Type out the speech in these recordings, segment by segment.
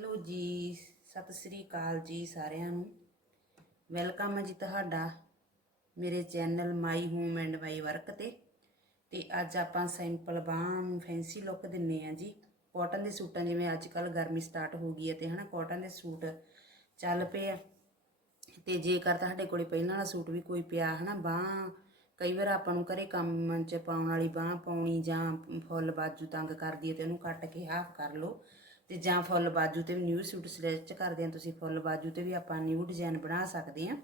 Hello ਜੀ, ਸਤਿ ਸ੍ਰੀ ਅਕਾਲ ਜੀ ਸਾਰਿਆਂ ਨੂੰ। ਵੈਲਕਮ ਹੈ ਜੀ ਤੁਹਾਡਾ ਮੇਰੇ channel my home and my work ਤੇ। ਤੇ ਅੱਜ ਆਪਾਂ ਸਿੰਪਲ ਬਾਹਾਂ ਨੂੰ ਫੈਂਸੀ ਲੁੱਕ ਦਿੰਨੇ ਆ ਜੀ। ਕਾਟਨ ਦੇ ਸੂਟਾਂ ਜਿਵੇਂ ਅੱਜ ਕੱਲ ਗਰਮੀ ਸਟਾਰਟ ਹੋ ਗਈ ਹੈ ਤੇ ਹਨਾ ਕਾਟਨ ਦੇ ਸੂਟ ਚੱਲ ਪਏ ਆ। ਤੇ ਜੇਕਰ ਤੁਹਾਡੇ ਕੋਲੇ ਪਹਿਲਾਂ ਵਾਲਾ ਸੂਟ ਵੀ ਕੋਈ ਪਿਆ ਹਨਾ, ਬਾਹ, ਕਈ ਵਾਰ ਆਪਾਂ ਨੂੰ ਘਰੇ ਕੰਮ 'ਚ ਪਾਉਣ ਵਾਲੀ ਬਾਹ ਪਾਉਣੀ ਜਾਂ ਫੁੱਲ ਬਾਜੂ ਤੰਗ ਕਰਦੀ ਹੈ ਤੇ ਉਹਨੂੰ ਕੱਟ ਕੇ ਹਾਫ ਕਰ ਲਓ। ਤੇ ਜਾਂ ਫੁੱਲ ਬਾਜੂ ਤੇ ਵੀ ਨਿਊ ਸੂਟ ਸਟਿਚ ਕਰਦੇ ਆ ਤੁਸੀਂ, ਫੁੱਲ ਬਾਜੂ ਤੇ ਵੀ ਆਪਾਂ ਨਿਊ ਡਿਜ਼ਾਈਨ ਬਣਾ ਸਕਦੇ ਆ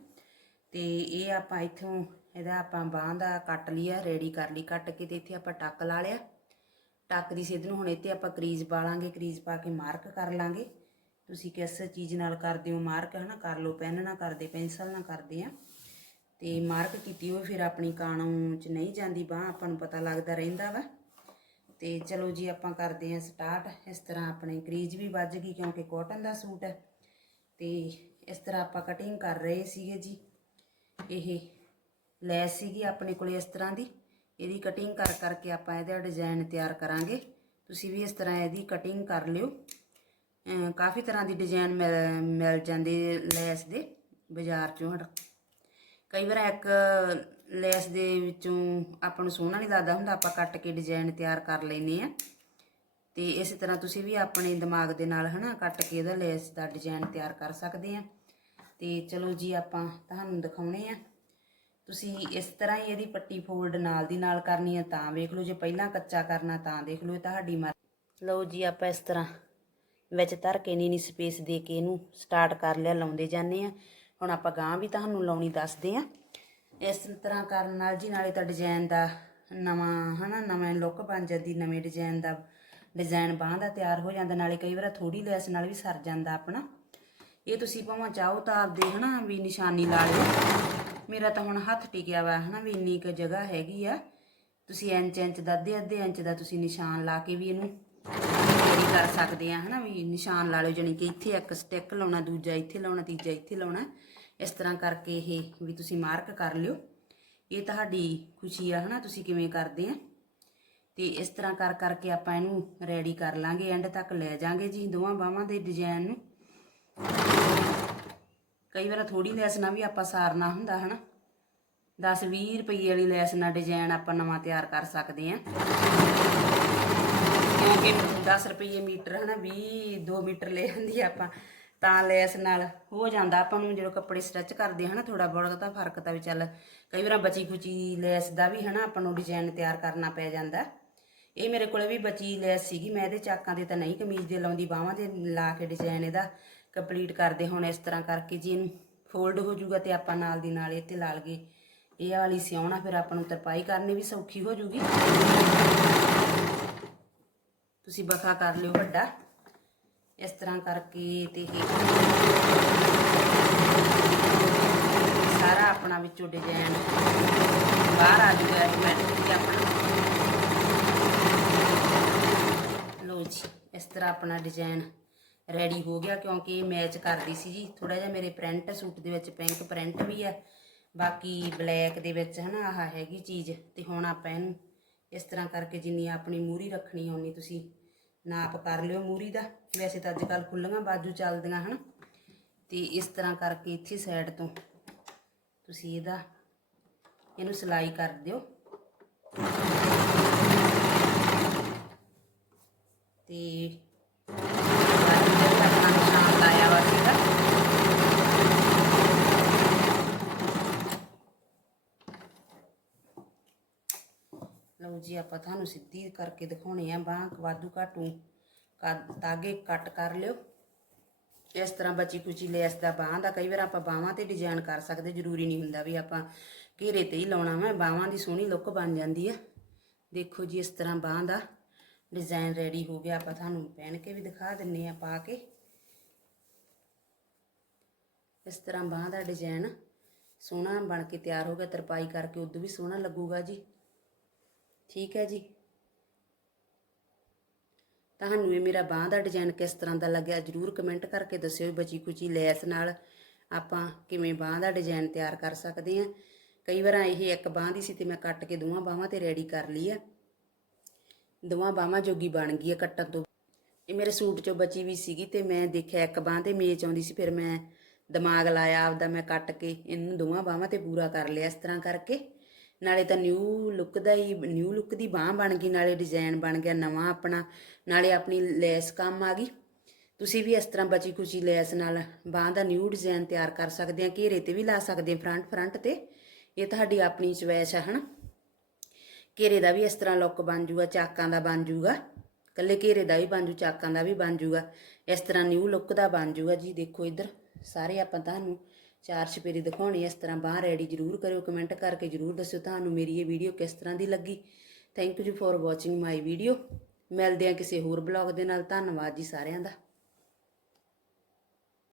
ਤੇ ਇਹ ਆਪਾਂ ਇੱਥੋਂ, ਇਹਦਾ ਆਪਾਂ ਬਾਹ ਦਾ ਕੱਟ ਲਿਆ ਰੈਡੀ ਕਰ ਲਈ, ਕੱਟ ਕੇ ਤੇ ਇੱਥੇ ਆਪਾਂ ਟੱਕ ਲਾ ਲਿਆ। ਟੱਕ ਦੀ ਸਿੱਧ ਨੂੰ ਹੁਣ ਇੱਥੇ ਆਪਾਂ ਕਰੀਜ਼ ਪਾ ਲਾਂਗੇ ਕਰੀਜ਼ ਪਾ ਕੇ ਮਾਰਕ ਕਰ ਲਾਂਗੇ। ਤੁਸੀਂ ਕਿਸ ਚੀਜ਼ ਨਾਲ ਕਰਦੇ ਹੋ ਮਾਰਕ ਹਨਾ, ਕਰ ਲਓ ਪੈਨ ਨਾਲ ਕਰਦੇ ਪੈਨਸਲ ਨਾਲ ਕਰਦੇ ਆ ਤੇ ਮਾਰਕ ਕੀਤੀ ਹੋਈ, ਫਿਰ ਆਪਣੀ ਕਾਣੋਂ ਚ ਨਹੀਂ ਜਾਂਦੀ ਬਾਹ, ਆਪਾਂ ਨੂੰ ਪਤਾ ਲੱਗਦਾ ਰਹਿੰਦਾ ਵਾ। ਤੇ ਚਲੋ ਜੀ ਆਪਾਂ ਕਰਦੇ ਹਾਂ ਸਟਾਰਟ। ਇਸ ਤਰ੍ਹਾਂ ਆਪਣੇ ਕਰੀਜ਼ ਵੀ ਵੱਜ ਗਈ ਕਿਉਂਕਿ ਕਾਟਨ ਦਾ ਸੂਟ ਹੈ। ਤੇ ਇਸ ਤਰ੍ਹਾਂ ਆਪਾਂ ਕਟਿੰਗ ਕਰ ਰਹੇ ਸੀਗੇ ਜੀ। ਇਹ ਲੈਸ ਸੀਗੀ ਆਪਣੇ ਕੋਲੇ ਇਸ ਤਰ੍ਹਾਂ ਦੀ। ਇਹਦੀ ਕਟਿੰਗ ਕਰ ਕਰਕੇ ਆਪਾਂ ਇਹਦਾ ਡਿਜ਼ਾਈਨ ਤਿਆਰ ਕਰਾਂਗੇ। ਤੁਸੀਂ ਵੀ ਇਸ ਤਰ੍ਹਾਂ ਇਹਦੀ ਕਟਿੰਗ ਕਰ ਲਿਓ। ਕਾਫੀ ਤਰ੍ਹਾਂ ਦੀ ਡਿਜ਼ਾਈਨ ਮਿਲ ਮਿਲ ਜਾਂਦੇ ਲੈਸ ਦੇ ਬਾਜ਼ਾਰ ਚੋਂ ਹਟ ਕਈ ਵਾਰ ਇੱਕ ਲੈਸ ਦੇ ਵਿੱਚੋਂ ਆਪਾਂ ਨੂੰ ਸੋਹਣਾ ਨਹੀਂ ਲੱਗਦਾ ਹੁੰਦਾ, ਆਪਾਂ ਕੱਟ ਕੇ ਡਿਜ਼ਾਈਨ ਤਿਆਰ ਕਰ ਲੈਨੇ ਆ ਤੇ ਇਸੇ ਤਰ੍ਹਾਂ ਤੁਸੀਂ ਵੀ ਆਪਣੇ ਦਿਮਾਗ ਦੇ ਨਾਲ ਹਨਾ ਕੱਟ ਕੇ ਇਹਦਾ ਲੈਸ ਦਾ ਡਿਜ਼ਾਈਨ ਤਿਆਰ ਕਰ ਸਕਦੇ ਆ ਤੇ ਚਲੋ ਜੀ ਆਪਾਂ ਤੁਹਾਨੂੰ ਦਿਖਾਉਣੇ ਆ ਤੁਸੀਂ ਇਸ ਤਰ੍ਹਾਂ ਹੀ ਇਹਦੀ ਪੱਟੀ ਫੋਲਡ ਨਾਲ ਦੀ ਨਾਲ ਕਰਨੀ ਆ ਤਾਂ ਵੇਖ ਲਓ, ਜੇ ਪਹਿਲਾਂ ਕੱਚਾ ਕਰਨਾ ਤਾਂ ਦੇਖ ਲਓ ਤੁਹਾਡੀ ਮਰਜ਼ੀ। ਲਓ ਜੀ ਆਪਾਂ ਇਸ ਤਰ੍ਹਾਂ ਵਿੱਚ ਧਰ ਕੇ ਨੀ ਨੀ ਸਪੇਸ ਦੇ ਕੇ ਇਹਨੂੰ ਸਟਾਰਟ ਕਰ ਲਿਆ, ਲਾਉਂਦੇ ਜਾਂਦੇ ਆ ਹੁਣ ਆਪਾਂ ਗਾਂ ਵੀ ਤੁਹਾਨੂੰ ਲਾਉਣੀ ਦੱਸਦੇ ਆ ਇਸ ਤਰ੍ਹਾਂ ਕਰਨ ਨਾਲ ਜੀ ਨਾਲੇ ਤਾਂ ਡਿਜ਼ਾਈਨ ਦਾ ਨਵਾਂ, ਹਨਾ, ਨਵੇਂ ਲੁੱਕ ਬਣ ਜਾਂਦੀ, ਨਵੇਂ ਡਿਜ਼ਾਈਨ ਦਾ ਡਿਜ਼ਾਈਨ ਬਾਂਹ ਦਾ ਤਿਆਰ ਹੋ ਜਾਂਦਾ, ਨਾਲੇ ਕਈ ਵਾਰ ਥੋੜੀ ਲੈਸ ਨਾਲ ਵੀ ਸਰ ਜਾਂਦਾ ਆਪਣਾ। ਇਹ ਤੁਸੀਂ ਭਾਵੇਂ ਚਾਹੋ ਤਾਂ ਆਪਦੇ, ਹਨਾ, ਵੀ ਨਿਸ਼ਾਨੀ ਲਾ ਲਿਓ। ਮੇਰਾ ਤਾਂ ਹੁਣ ਹੱਥ ਟਿਕਿਆ ਵਾ, ਹਨਾ, ਵੀ ਇੰਨੀ ਕੁ ਜਗ੍ਹਾ ਹੈਗੀ ਆ। ਤੁਸੀਂ ਇੰਚ ਇੰਚ ਦਾ, ਅੱਧੇ ਅੱਧੇ ਇੰਚ ਦਾ ਤੁਸੀਂ ਨਿਸ਼ਾਨ ਲਾ ਕੇ ਵੀ ਇਹਨੂੰ ਰੈਡੀ ਕਰ ਸਕਦੇ ਆ, ਹਨਾ, ਵੀ ਨਿਸ਼ਾਨ ਲਾ ਲਿਓ, ਜਾਣੀ ਕਿ ਇੱਥੇ ਇੱਕ ਸਟਿਕ ਲਾਉਣਾ, ਦੂਜਾ ਇੱਥੇ ਲਾਉਣਾ, ਤੀਜਾ ਇੱਥੇ ਲਾਉਣਾ। ਇਸ ਤਰ੍ਹਾਂ ਕਰਕੇ ਇਹ ਵੀ ਤੁਸੀਂ ਮਾਰਕ ਕਰ ਲਿਓ। ਇਹ ਤੁਹਾਡੀ ਖੁਸ਼ੀ ਆ, ਹਨਾ? ਤੁਸੀਂ ਕਿਵੇਂ ਕਰਦੇ ਆ? ਤੇ ਇਸ ਤਰ੍ਹਾਂ ਕਰ ਕਰਕੇ ਆਪਾਂ ਇਹਨੂੰ ਰੈਡੀ ਕਰ ਲਾਂਗੇ ਐਂਡ ਤੱਕ ਲੈ ਜਾਾਂਗੇ ਜੀ ਦੋਵਾਂ ਬਾਹਾਂ ਦੇ ਡਿਜ਼ਾਈਨ ਨੂੰ। ਕਈ ਵਾਰ ਥੋੜੀ ਲੈਸ ਨਾਲ ਵੀ ਆਪਾਂ ਸਾਰਨਾ ਹੁੰਦਾ, ਹਨਾ? 10 20 ਰੁਪਏ ਵਾਲੀ ਲੈਸ ਨਾਲ ਡਿਜ਼ਾਈਨ ਆਪਾਂ ਨਵਾਂ ਤਿਆਰ ਕਰ ਸਕਦੇ ਆ। ਕਿਉਂਕਿ 10 ਰੁਪਏ ਮੀਟਰ, ਹਨਾ? 20 2 ਮੀਟਰ ਲੈ ਜਾਂਦੀ ਆਪਾਂ। ਤਾਂ ਲੈਸ ਨਾਲ ਹੋ ਜਾਂਦਾ। ਆਪਾਂ ਨੂੰ ਜਦੋਂ ਕੱਪੜੇ ਸਟਿਚ ਕਰਦੇ ਹਨਾ ਥੋੜਾ ਬਹੁਤ ਤਾਂ ਫ਼ਰਕ ਤਾਂ ਵੀ ਚੱਲ, ਕਈ ਵਾਰ ਬਚੀ ਖੁਚੀ ਲੈਸ ਦਾ ਵੀ ਹਨਾ, ਆਪਾਂ ਨੂੰ ਡਿਜ਼ਾਈਨ ਤਿਆਰ ਕਰਨਾ ਪੈ ਜਾਂਦਾ। ਇਹ ਮੇਰੇ ਕੋਲੇ ਵੀ ਬਚੀ ਲੈਸ ਸੀਗੀ, ਮੈਂ ਇਹਦੇ ਚਾਕਾਂ ਦੇ ਤਾਂ ਨਹੀਂ ਕਮੀਜ਼ ਦੇ ਲਾਉਂਦੀ, ਬਾਹਾਂ ਦੇ ਲਾ ਕੇ ਡਿਜ਼ਾਈਨ ਇਹਦਾ ਕੰਪਲੀਟ ਕਰਦੇ ਹੁਣ ਇਸ ਤਰ੍ਹਾਂ ਕਰਕੇ, ਜੀ ਇਹਨੂੰ ਫੋਲਡ ਹੋ ਜਾਊਗਾ ਤੇ ਆਪਾਂ ਨਾਲ ਦੀ ਨਾਲ ਇਹ ਤੇ ਲਾ ਲਗੇ ਇਹ ਵਾਲੀ ਸਿਉਣਾ, ਫਿਰ ਆਪਾਂ ਨੂੰ ਤਰਪਾਈ ਕਰਨੀ ਵੀ ਸੌਖੀ ਹੋ ਜਾਊਗੀ। ਤੁਸੀਂ ਬਖਾ ਕਰ ਲਿਓ ਵੱਡਾ। ਇਸ ਤਰ੍ਹਾਂ ਕਰਕੇ ਤੇ ਸਾਰਾ ਆਪਣਾ ਵਿੱਚੋਂ ਡਿਜ਼ਾਈਨ ਬਾਹਰ ਆ ਜੂਗਾ ਆਟੋਮੈਟਿਕਲੀ ਆਪਣਾ ਲੋ ਜੀ, ਇਸ ਤਰ੍ਹਾਂ ਆਪਣਾ ਡਿਜ਼ਾਈਨ ਰੈਡੀ ਹੋ ਗਿਆ ਕਿਉਂਕਿ ਇਹ ਮੈਚ ਕਰਦੀ ਸੀ ਜੀ। ਥੋੜਾ ਜਿਹਾ ਮੇਰੇ ਪ੍ਰਿੰਟ ਸੂਟ ਦੇ ਵਿੱਚ ਪਿੰਕ ਪ੍ਰਿੰਟ ਵੀ ਹੈ ਬਾਕੀ ਬਲੈਕ ਦੇ ਵਿੱਚ ਹਨਾ ਆਹ ਹੈਗੀ ਚੀਜ਼ ਤੇ ਹੁਣ ਆਪਾਂ ਇਹਨੂੰ ਇਸ ਤਰ੍ਹਾਂ ਕਰਕੇ ਜਿੰਨੀ ਆਪਣੀ ਮੂਰੀ ਰੱਖਣੀ ਹੋਣੀ ਤੁਸੀਂ ਨਾਪ ਕਰ ਲਿਓ ਮੂਰੀ ਦਾ। ਵੈਸੇ ਤਾਂ ਅੱਜ ਕੱਲ ਖੁੱਲੀਆਂ ਬਾਜੂ ਚੱਲਦੀਆਂ ਹਨ। ਤੇ ਇਸ ਤਰ੍ਹਾਂ ਕਰਕੇ ਇੱਥੇ ਸਾਈਡ ਤੋਂ ਤੁਸੀਂ ਇਹਦਾ, ਇਹਨੂੰ ਸਿਲਾਈ ਕਰ ਦਿਓ। ਤੇ ਬਾਕੀ ਜਿਹੜਾ ਆਪਣਾ ਨਿਸ਼ਾਨ ਲਾਇਆ ਵਾ ਸੀਗਾ ਲਓ ਜੀ, ਆਪਾਂ ਤੁਹਾਨੂੰ ਸਿੱਧੀ ਕਰਕੇ ਦਿਖਾਉਣੇ ਆ ਬਾਹ, ਵਾਧੂ ਘਾਟੂ। ਕਰ- ਤਾਗੇ ਕੱਟ ਕਰ ਲਿਓ। ਇਸ ਤਰ੍ਹਾਂ ਬਚੀ ਕੁਚੀ ਲੈਸ ਦਾ ਬਾਹਾਂ ਦਾ, ਕਈ ਵਾਰ ਆਪਾਂ ਬਾਹਾਂ ਤੇ ਡਿਜ਼ਾਈਨ ਕਰ ਸਕਦੇ, ਜ਼ਰੂਰੀ ਨਹੀਂ ਹੁੰਦਾ ਵੀ ਆਪਾਂ ਘੇਰੇ ਤੇ ਹੀ ਲਾਉਣਾ ਵਾ, ਬਾਹਾਂ ਦੀ ਸੋਹਣੀ ਲੁੱਕ ਬਣ ਜਾਂਦੀ ਆ। ਦੇਖੋ ਜੀ, ਇਸ ਤਰ੍ਹਾਂ ਬਾਹਾਂ ਦਾ ਡਿਜ਼ਾਈਨ ਰੈਡੀ ਹੋ ਗਿਆ, ਆਪਾਂ ਤੁਹਾਨੂੰ ਪਹਿਨ ਕੇ ਵੀ ਦਿਖਾ ਦਿੰਨੇ ਆ, ਪਾ ਕੇ। ਇਸ ਤਰ੍ਹਾਂ ਬਾਹਾਂ ਦਾ ਡਿਜ਼ਾਈਨ ਸੋਹਣਾ ਬਣ ਕੇ ਤਿਆਰ ਹੋ ਗਿਆ, ਤਰਪਾਈ ਕਰਕੇ ਉਦੋਂ ਵੀ ਸੋਹਣਾ ਲੱਗੂਗਾ ਜੀ। ਠੀਕ ਹੈ ਜੀ। ਤੁਹਾਨੂੰ ਇਹ ਮੇਰਾ ਬਾਹ ਦਾ ਡਿਜ਼ਾਈਨ ਕਿਸ ਤਰ੍ਹਾਂ ਦਾ ਲੱਗਿਆ ਜਰੂਰ ਕਮੈਂਟ ਕਰਕੇ ਦੱਸਿਓ ਬਚੀ ਕੁਚੀ ਲੈਸ ਨਾਲ ਆਪਾਂ ਕਿਵੇਂ ਬਾਹ ਦਾ ਡਿਜ਼ਾਈਨ ਤਿਆਰ ਕਰ ਸਕਦੇ ਹਾਂ। ਕਈ ਵਾਰ ਇਹ ਇੱਕ ਬਾਹ ਦੀ ਸੀ ਤੇ ਮੈਂ ਕੱਟ ਕੇ ਦੋਵਾਂ ਬਾਹਾਂ ਤੇ ਰੈਡੀ ਕਰ ਲਈ ਆ। ਦੋਵਾਂ ਬਾਹਾਂ ਜੋਗੀ ਬਣ ਗਈ ਆ ਕੱਟਣ ਤੋਂ। ਇਹ ਮੇਰੇ ਸੂਟ ਚੋਂ ਬਚੀ ਵੀ ਸੀਗੀ ਤੇ ਮੈਂ ਦੇਖਿਆ ਇੱਕ ਬਾਂਹ ਤੇ ਮੇਚ ਆਉਂਦੀ ਸੀ, ਫਿਰ ਮੈਂ ਦਿਮਾਗ ਲਾਇਆ ਆਪਦਾ ਮੈਂ ਕੱਟ ਕੇ ਇਹਨੂੰ ਦੋਵਾਂ ਬਾਹਾਂ ਤੇ ਪੂਰਾ ਕਰ ਲਿਆ ਇਸ ਤਰ੍ਹਾਂ ਕਰਕੇ। ਨਾਲੇ ਤਾਂ ਨਿਊ ਲੁੱਕ ਦਾ ਹੀ ਨਿਊ ਲੁੱਕ ਦੀ ਬਾਹ ਬਣ ਗਈ, ਨਾਲੇ ਡਿਜ਼ਾਈਨ ਬਣ ਗਿਆ ਨਵਾਂ ਆਪਣਾ, ਨਾਲੇ ਆਪਣੀ ਲੈਸ ਕੰਮ ਆ ਗਈ। ਤੁਸੀਂ ਵੀ ਇਸ ਤਰ੍ਹਾਂ ਬਚੀ ਕੁਚੀ ਲੈਸ ਨਾਲ ਬਾਹ ਦਾ ਨਿਊ ਡਿਜ਼ਾਈਨ ਤਿਆਰ ਕਰ ਸਕਦੇ ਆ, ਘੇਰੇ ਤੇ ਵੀ ਲਾ ਸਕਦੇ ਆ ਫਰੰਟ ਫਰੰਟ ਤੇ। ਇਹ ਤੁਹਾਡੀ ਆਪਣੀ ਚੁਆਇਸ ਹੈ ਹਨਾ? ਘੇਰੇ ਦਾ ਵੀ ਇਸ ਤਰ੍ਹਾਂ ਲੁੱਕ ਬਣ ਜੂਗਾ, ਚਾਕਾਂ ਦਾ ਬਣ ਜੂਗਾ। ਕੱਲੇ ਘੇਰੇ ਦਾ ਵੀ ਬਣ ਜੂ, ਚਾਕਾਂ ਦਾ ਵੀ ਬਣ ਜੂਗਾ। ਇਸ ਤਰ੍ਹਾਂ ਨਿਊ ਲੁੱਕ ਦਾ ਬਣ ਜੂਗਾ ਜੀ, ਦੇਖੋ ਇੱਧਰ, ਸਾਰੇ ਆਪਾਂ ਤੁਹਾਨੂੰ ਚਾਰ ਛਪੇਰੀ ਦਿਖਾਉਣੀ ਇਸ ਤਰ੍ਹਾਂ ਬਾਹਰ ਰੈਡੀ ਜਰੂਰ ਕਰਿਓ ਕਮੈਂਟ ਕਰਕੇ ਜਰੂਰ ਦੱਸਿਓ ਤੁਹਾਨੂੰ ਮੇਰੀ ਇਹ ਵੀਡੀਓ ਕਿਸ ਤਰ੍ਹਾਂ ਦੀ ਲੱਗੀ। ਥੈਂਕ ਯੂ ਜੀ ਫॉर ਵਾਚਿੰਗ ਮਾਈ ਵੀਡੀਓ ਮਿਲਦੇ ਆ ਕਿਸੇ ਹੋਰ ਬਲੌਗ ਦੇ ਨਾਲ। ਧੰਨਵਾਦ ਜੀ ਸਾਰਿਆਂ ਦਾ।